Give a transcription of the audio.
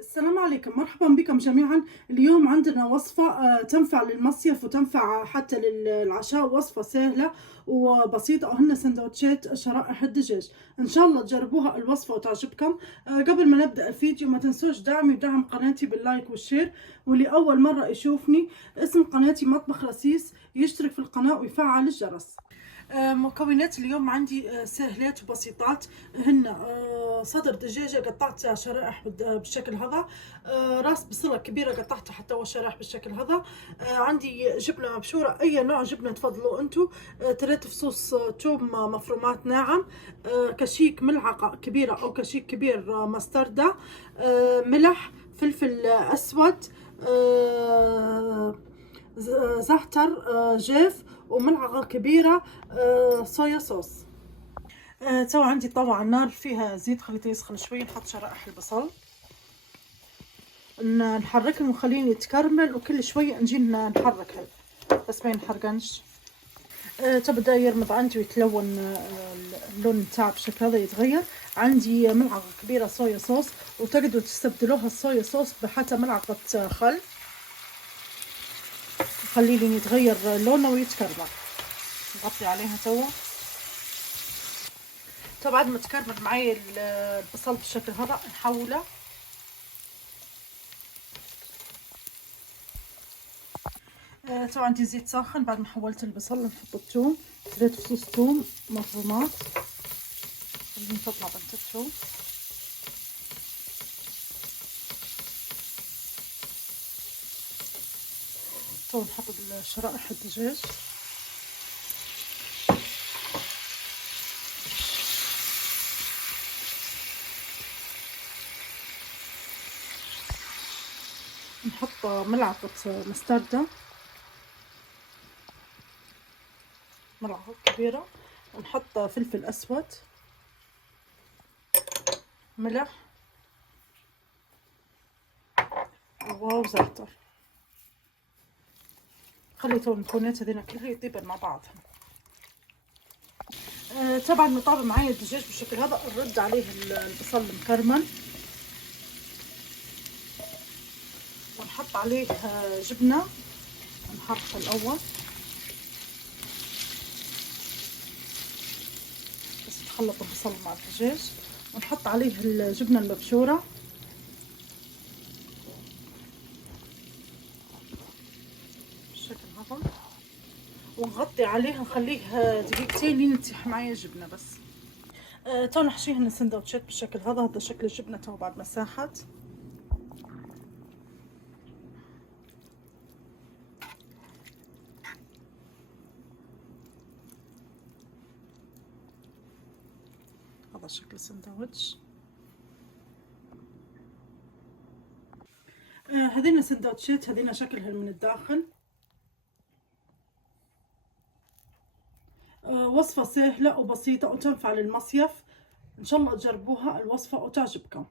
السلام عليكم، مرحبا بكم جميعا. اليوم عندنا وصفة تنفع للمصيف وتنفع حتى للعشاء. وصفة سهلة وبسيطة، وهن سندوتشات شرائح الدجاج. ان شاء الله تجربوها الوصفة وتعجبكم. قبل ما نبدأ الفيديو ما تنسوش دعمي ودعم قناتي باللايك والشير، واللي اول مرة يشوفني اسم قناتي مطبخ رسيس يشترك في القناة ويفعل الجرس. مكونات اليوم عندي سهلات وبسيطات. هن صدر دجاجة قطعتها شرائح بالشكل هذا، راس بصلة كبيرة قطعتها حتى هو شرائح بالشكل هذا. عندي جبنة مبشورة، أي نوع جبنة تفضلوا أنتو. 3 فصوص توم مفرومات ناعم، كشيك ملعقة كبيرة أو كشيك كبير مستردة، ملح، فلفل أسود، زعتر جاف، وملعقة كبيرة صويا صوص. تو عندي طاوة على النار فيها زيت، خليته يسخن شوي. نحط شرائح البصل، نحركهم ونخليه يتكرمل، وكل شوي نجي نحرك بس ما ينحرقنش. تو بدا يرمض عندي ويتلون، اللون بتاعه بالشكل هذا يتغير. عندي ملعقة كبيرة صويا صوص، وتقدروا تستبدلوها الصويا صوص بحتى ملعقة خل. خليه لين يتغير لونه ويتكرمل. نغطي عليها توا. بعد ما تكرمل معي البصل بالشكل هذا نحوله. تو عندي زيت ساخن. بعد ما حولت البصل نحط الثوم، 3 فصوص ثوم مفرومات. خلينا نطلع بنت الثوم. تو نحط شرائح الدجاج. نحط ملعقة مستردة، ملعقة كبيرة. ونحط فلفل أسود، ملح، وزعتر. خليتوا المكونات هذينا كلها يطيبن مع بعضها. طبعا مطابق معايا الدجاج بالشكل هذا، نرد عليه البصل المكرمل، ونحط عليه جبنة نحرقها الأول بس تخلط البصل مع الدجاج. ونحط عليه الجبنة المبشورة بالشكل هذا، ونغطي عليه نخليه دقيقتين لين تسيح معايا الجبنة بس. تو نحشيهن السندوتشات بالشكل هذا. هذا شكل الجبنة تو بعد ما ساحت. هذا شكل السندوتش. هذينا سندوتشات، هذينا شكلها من الداخل. وصفة سهلة وبسيطة وتنفع للمصيف. ان شاء الله تجربوها الوصفة وتعجبكم.